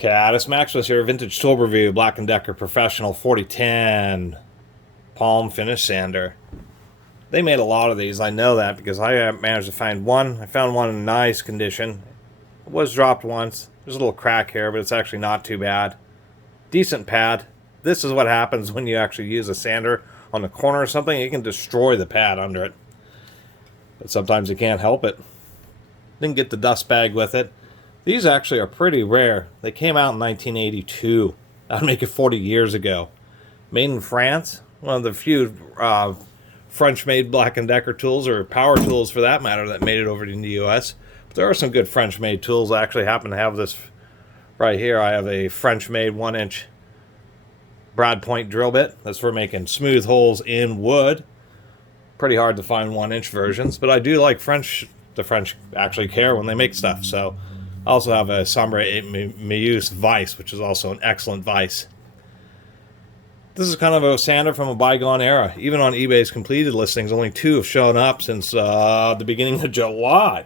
Catus Maximus here, Vintage Tool Review, Black & Decker Professional 4010 Palm Finish Sander. They made a lot of these, I know that, because I managed to find one. I found one in nice condition. It was dropped once. There's a little crack here, but it's actually not too bad. Decent pad. This is what happens when you actually use a sander on the corner or something. You can destroy the pad under it. But sometimes you can't help it. Didn't get the dust bag with it. These actually are pretty rare. They came out in 1982. That would make it 40 years ago. Made in France. One of the few French-made Black & Decker tools, or power tools for that matter, that made it over to the U.S. But there are some good French-made tools. I actually happen to have this right here. I have a French-made 1-inch brad point drill bit. That's for making smooth holes in wood. Pretty hard to find 1-inch versions, but I do like French. The French actually care when they make stuff, so... I also have a Sombre et Meuse vise, which is also an excellent vise. This is kind of a sander from a bygone era. Even on eBay's completed listings, only 2 have shown up since the beginning of July,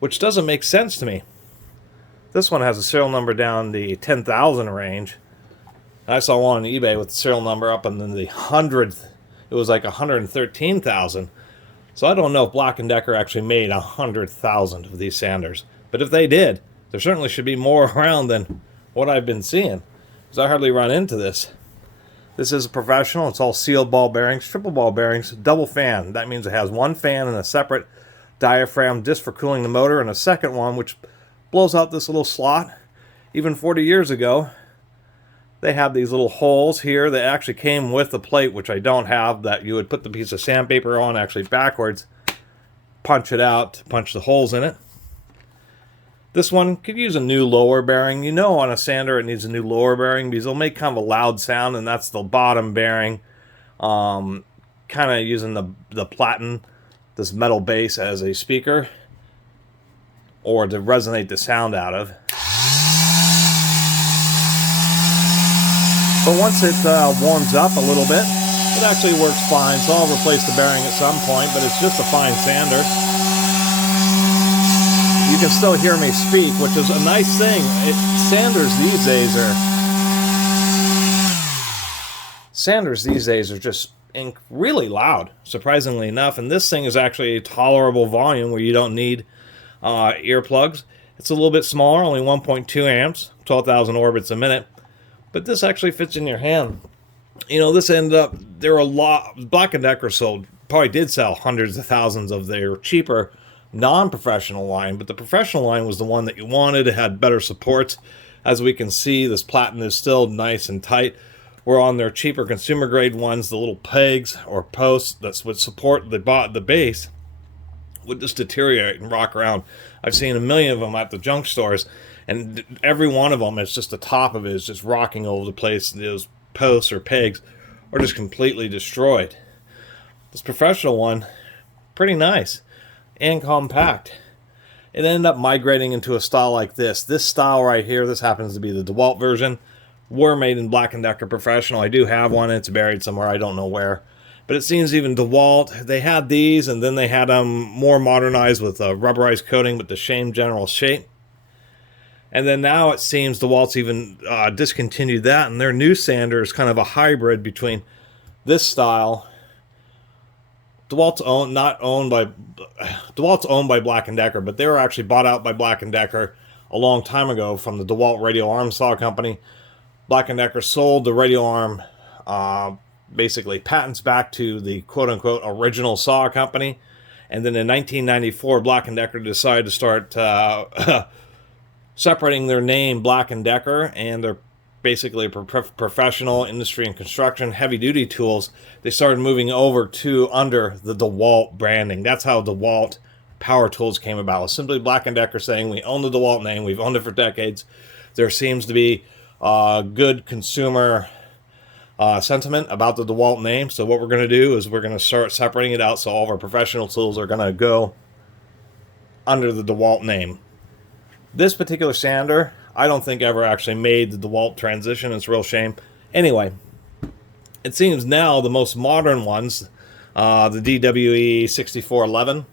which doesn't make sense to me. This one has a serial number down the 10,000 range. I saw one on eBay with the serial number up in the 100th. It was like 113,000. So I don't know if Black & Decker actually made 100,000 of these sanders. But if they did, there certainly should be more around than what I've been seeing, because I hardly run into this. This is a professional. It's all sealed ball bearings, triple ball bearings, double fan. That means it has one fan and a separate diaphragm disc for cooling the motor, and a second one which blows out this little slot. Even 40 years ago, they had these little holes here that actually came with the plate, which I don't have, that you would put the piece of sandpaper on actually backwards, punch it out, punch the holes in it. This one could use a new lower bearing. You know, on a sander it needs a new lower bearing because it'll make kind of a loud sound, and that's the bottom bearing. Kind of using the platen, this metal base, as a speaker, or to resonate the sound out of. But once it warms up a little bit, it actually works fine. So I'll replace the bearing at some point, but it's just a fine sander. You can still hear me speak, which is a nice thing. Sanders these days are just really loud, surprisingly enough. And this thing is actually a tolerable volume where you don't need earplugs. It's a little bit smaller, only 1.2 amps, 12,000 orbits a minute. But this actually fits in your hand. You know, this ended up, there were a lot, Black & Decker probably did sell hundreds of thousands of their cheaper non-professional line, but the professional line was the one that you wanted. It had better supports. As we can see, this platen is still nice and tight. We're on their cheaper consumer grade ones, the little pegs or posts that would support the base would just deteriorate and rock around. I've seen a million of them at the junk stores, and every one of them, it's just the top of it is just rocking over the place. Those posts or pegs are just completely destroyed. This professional one, pretty nice and compact. It ended up migrating into a style like this. This style right here, this happens to be the DeWalt version, were made in Black & Decker Professional. I do have one. It's buried somewhere. I don't know where. But it seems even DeWalt, they had these, and then they had them more modernized with a rubberized coating with the same general shape. And then now it seems DeWalt's even discontinued that, and their new sander is kind of a hybrid between this style. DeWalt's owned by Black & Decker, but they were actually bought out by Black & Decker a long time ago from the DeWalt radial arm saw company. Black & Decker sold the radial arm basically patents back to the quote-unquote original saw company. And then in 1994, Black & Decker decided to start separating their name Black & Decker, and their basically professional industry and construction heavy-duty tools. They started moving over to under the DeWalt branding. That's how DeWalt power tools came about. It was simply Black & Decker saying, we own the DeWalt name, we've owned it for decades. There seems to be good consumer sentiment about the DeWalt name, so what we're going to do is we're going to start separating it out, so all of our professional tools are going to go under the DeWalt name. This particular sander, I don't think ever actually made the DeWalt transition. It's a real shame. Anyway, it seems now the most modern ones, the DWE 6411,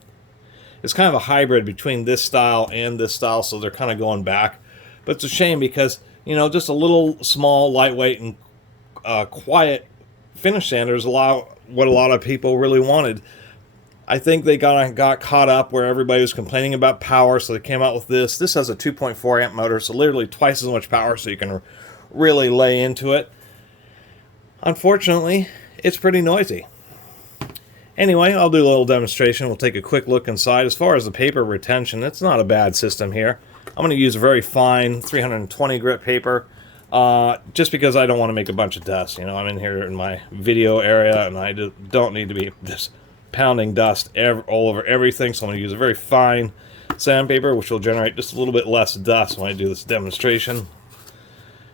is kind of a hybrid between this style and this style, so they're kind of going back. But it's a shame because, you know, just a little small, lightweight, and quiet finish sander is what a lot of people really wanted. I think they got caught up where everybody was complaining about power, so they came out with this. This has a 2.4 amp motor, so literally twice as much power, so you can really lay into it. Unfortunately, it's pretty noisy. Anyway, I'll do a little demonstration. We'll take a quick look inside. As far as the paper retention, it's not a bad system here. I'm going to use a very fine 320 grit paper, just because I don't want to make a bunch of dust. You know, I'm in here in my video area, and I don't need to be just pounding dust all over everything, so I'm going to use a very fine sandpaper, which will generate just a little bit less dust when I do this demonstration.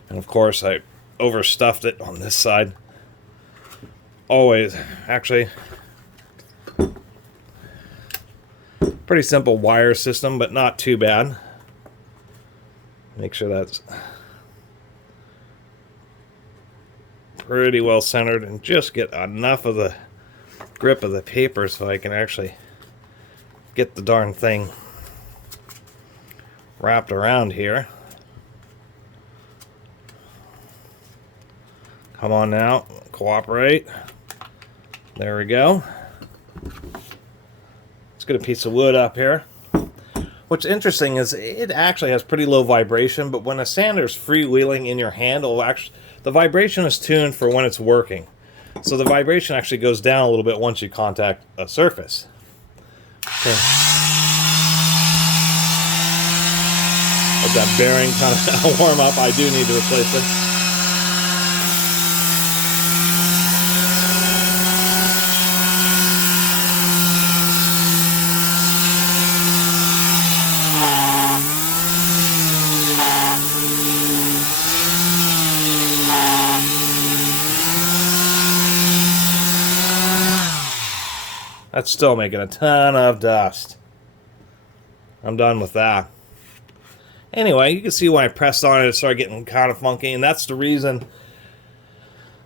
And of course, I overstuffed it on this side. Always, actually, pretty simple wire system, but not too bad. Make sure that's pretty well centered, and just get enough of the grip of the paper so I can actually get the darn thing wrapped around here. Come on now, cooperate. There we go. Let's get a piece of wood up here. What's interesting is it actually has pretty low vibration, but when a sander is freewheeling in your hand, the vibration is tuned for when it's working. So the vibration actually goes down a little bit once you contact a surface. Okay. Let that bearing kind of warm up. I do need to replace it. That's still making a ton of dust. I'm done with that. Anyway, you can see when I pressed on it, it started getting kind of funky, and that's the reason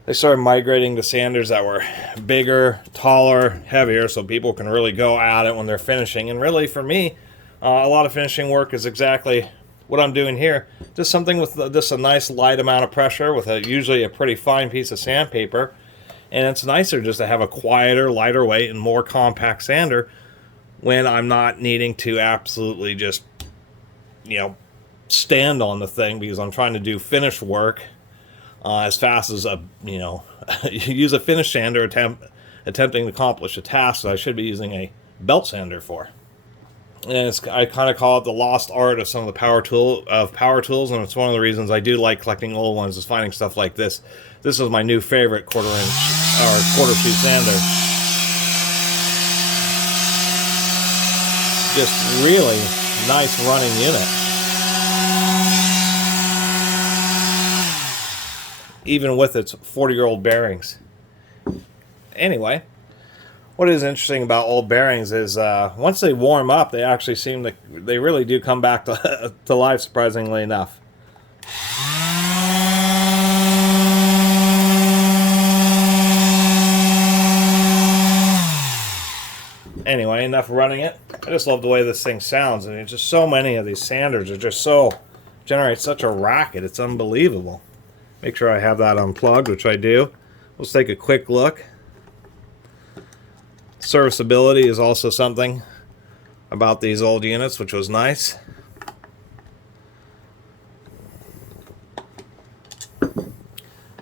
they started migrating to sanders that were bigger, taller, heavier, so people can really go at it when they're finishing. And really, for me, a lot of finishing work is exactly what I'm doing here. Just something with just a nice light amount of pressure with usually a pretty fine piece of sandpaper. And it's nicer just to have a quieter, lighter weight, and more compact sander when I'm not needing to absolutely just, you know, stand on the thing, because I'm trying to do finish work as fast as use a finish sander attempting to accomplish a task that I should be using a belt sander for. And I kind of call it the lost art of some of the power tools, and it's one of the reasons I do like collecting old ones, is finding stuff like this. This is my new favorite quarter sheet sander. Just really nice running unit. Even with its 40-year-old bearings. Anyway, what is interesting about old bearings is once they warm up, they actually they really do come back to life, surprisingly enough. Anyway, enough running it. I just love the way this thing sounds. I mean, just so many of these sanders are just generate such a racket. It's unbelievable. Make sure I have that unplugged, which I do. Let's take a quick look. Serviceability is also something about these old units, which was nice.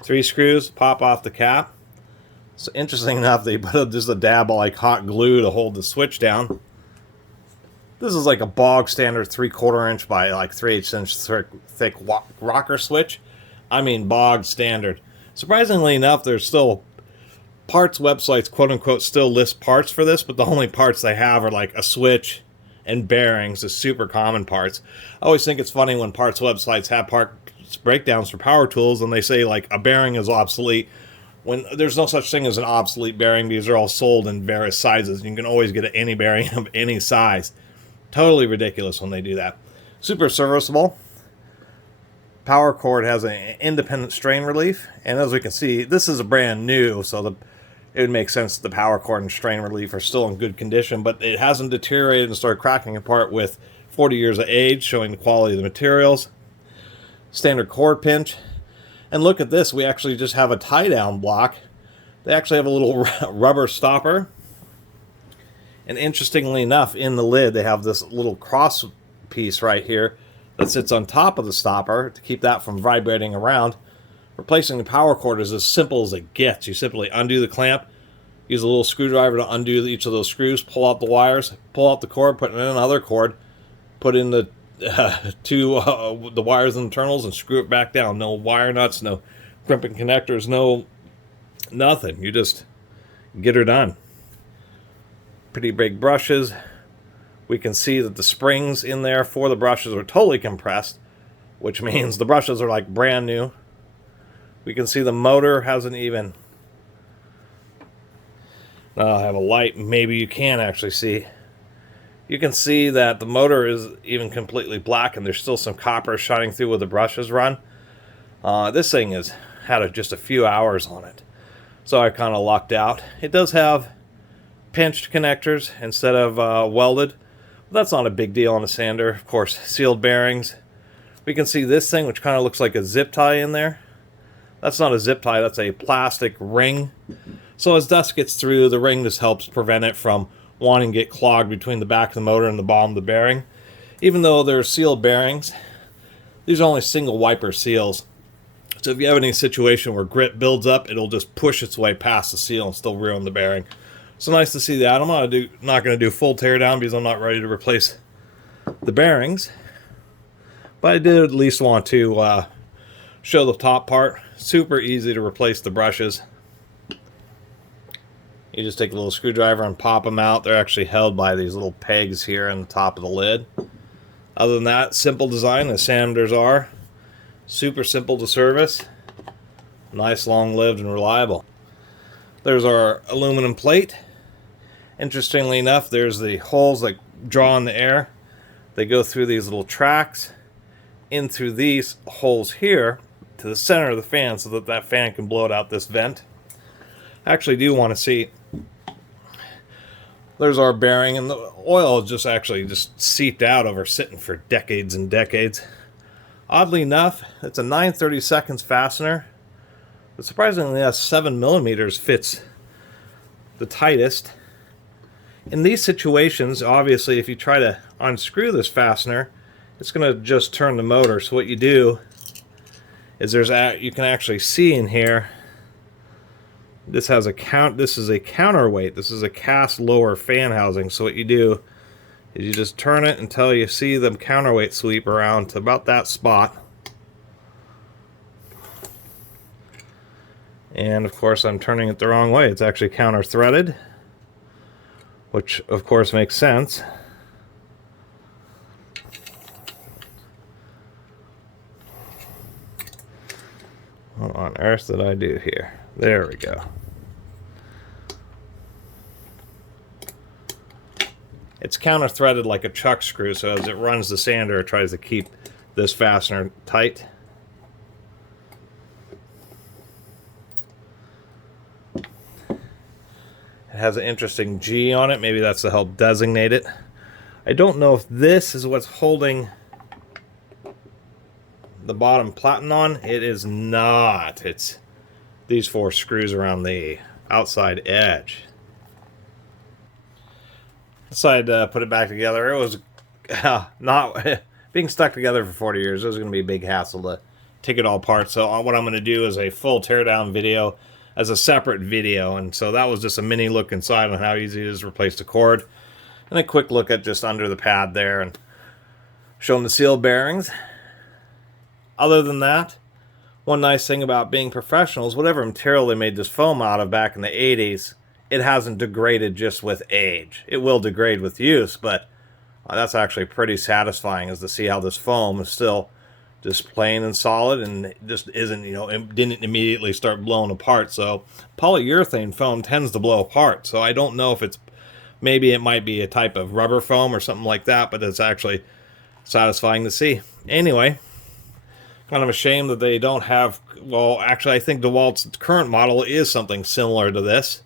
Three screws pop off the cap. So interesting enough, they put just a dab of like hot glue to hold the switch down. This is like a bog standard 3/4 inch by like 3/8 inch thick rocker switch. I mean, bog standard. Surprisingly enough, there's still parts websites, quote unquote, still list parts for this, but the only parts they have are like a switch and bearings, the super common parts. I always think it's funny when parts websites have parts breakdowns for power tools and they say like a bearing is obsolete, when there's no such thing as an obsolete bearing, because they're all sold in various sizes. You can always get any bearing of any size. Totally ridiculous when they do that. Super serviceable. Power cord has an independent strain relief, and as we can see, this is a brand new, so it would make sense the power cord and strain relief are still in good condition, but it hasn't deteriorated and started cracking apart with 40 years of age, showing the quality of the materials. standard cord pinch. And look at this, we actually just have a tie down block. They actually have a little rubber stopper. And interestingly enough, in the lid, they have this little cross piece right here that sits on top of the stopper to keep that from vibrating around. Replacing the power cord is as simple as it gets. You simply undo the clamp, use a little screwdriver to undo each of those screws, pull out the wires, pull out the cord, put in another cord, put in the the wires and internals, and screw it back down. No wire nuts, no crimping connectors, no nothing. You just get her done. Pretty big brushes. We can see that the springs in there for the brushes are totally compressed, which means the brushes are like brand new. We can see the motor hasn't even... I have a light, maybe you can actually see. You can see that the motor is even completely black, and there's still some copper shining through where the brushes run. This thing has had just a few hours on it, so I kind of lucked out. It does have pinched connectors instead of welded. That's not a big deal on a sander. Of course, sealed bearings. We can see this thing, which kind of looks like a zip tie in there. That's not a zip tie, that's a plastic ring. So as dust gets through, the ring just helps prevent it from wanting to get clogged between the back of the motor and the bottom of the bearing. Even though they're sealed bearings, these are only single wiper seals. So if you have any situation where grit builds up, it'll just push its way past the seal and still ruin the bearing. So nice to see that. I'm not going to do full teardown because I'm not ready to replace the bearings. But I did at least want to show the top part. Super easy to replace the brushes. You just take a little screwdriver and pop them out. They're actually held by these little pegs here on the top of the lid. Other than that, simple design as sanders are. Super simple to service. Nice, long-lived, and reliable. There's our aluminum plate. Interestingly enough, there's the holes that draw in the air. They go through these little tracks in through these holes here to the center of the fan so that that fan can blow it out this vent. I actually do want to see. There's our bearing, and the oil is just seeped out over sitting for decades and decades. Oddly enough, it's a 9/32 fastener. But surprisingly, that 7 millimeters fits the tightest. In these situations, obviously, if you try to unscrew this fastener, it's going to just turn the motor. So what you do is you can actually see in here. This has this is a counterweight. This is a cast lower fan housing. So what you do is you just turn it until you see the counterweight sweep around to about that spot. And of course I'm turning it the wrong way. It's actually counter threaded, which of course makes sense. What on earth did I do here? There we go. It's counter threaded like a chuck screw, so as it runs the sander, it tries to keep this fastener tight. It has an interesting G on it. Maybe that's to help designate it. I don't know if this is what's holding the bottom platen on. It is not. It's these 4 screws around the outside edge. Decided to put it back together. It was not being stuck together for 40 years. It was going to be a big hassle to take it all apart. So what I'm going to do is a full teardown video as a separate video. And so that was just a mini look inside on how easy it is to replace the cord. And a quick look at just under the pad there and showing the seal bearings. Other than that, one nice thing about being professionals, whatever material they made this foam out of back in the 80s, it hasn't degraded just with age. It will degrade with use, but that's actually pretty satisfying is to see how this foam is still just plain and solid and just isn't, it didn't immediately start blowing apart. So polyurethane foam tends to blow apart. So I don't know if maybe it might be a type of rubber foam or something like that, but it's actually satisfying to see. Anyway, kind of a shame that they don't have, well, actually I think DeWalt's current model is something similar to this,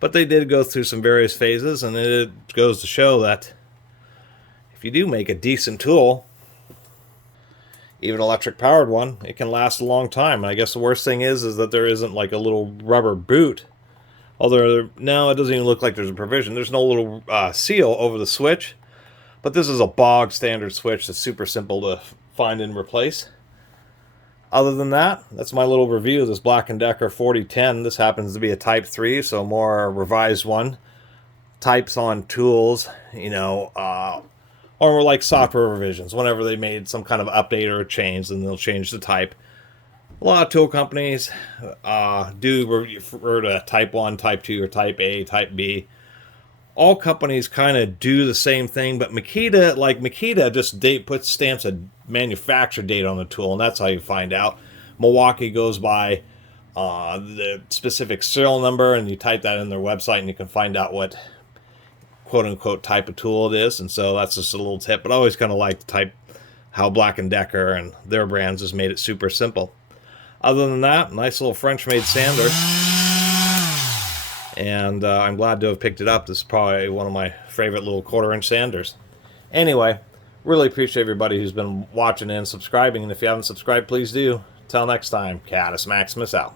but they did go through some various phases, and it goes to show that if you do make a decent tool, even electric powered one, it can last a long time. And I guess the worst thing is that there isn't like a little rubber boot. Although, no, it doesn't even look like there's a provision. There's no little seal over the switch. But this is a bog standard switch that's super simple to find and replace. Other than that, that's my little review of this Black & Decker 4010. This happens to be a Type 3, so more revised one. Types on tools, you know, or like software revisions. Whenever they made some kind of update or a change, then they'll change the type. A lot of tool companies do refer to Type 1, Type 2, or Type A, Type B. All companies kind of do the same thing, but Makita just puts stamps a manufacture date on the tool, and that's how you find out. Milwaukee goes by the specific serial number, and you type that in their website, and you can find out what quote-unquote type of tool it is. And so that's just a little tip, but I always kind of like the type how Black & Decker and their brands has made it super simple. Other than that, nice little French-made sander. And I'm glad to have picked it up. This is probably one of my favorite little quarter-inch sanders. Anyway, really appreciate everybody who's been watching and subscribing. And if you haven't subscribed, please do. Till next time, Catus Maximus out.